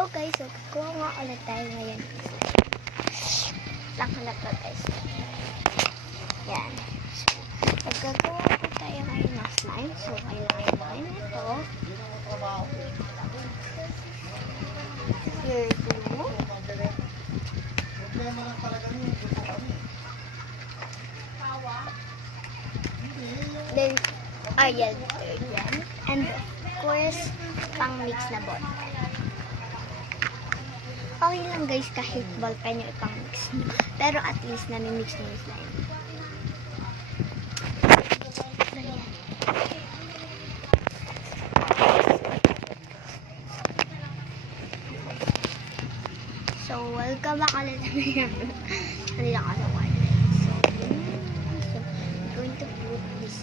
Hello guys, magkukuha nga ulit tayo ngayon. Lang to guys. Yan. So, magkagawa po tayo ngayon ng slime. So, kailangan natin ito. Here, glue. Then, ayan. And of course, pang-mix na bottle. Okay lang guys, kahit ball pen yung ipang-mix nyo. Pero at least nami-mix nyo yung slime. So, welcome back ulit namin. Hindi lang ako sa So, I'm going to put this.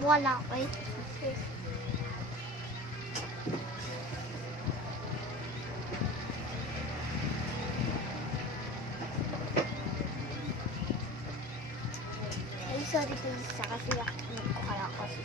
Wala, wait. Ay, sorry please, kasi nagkukala ko si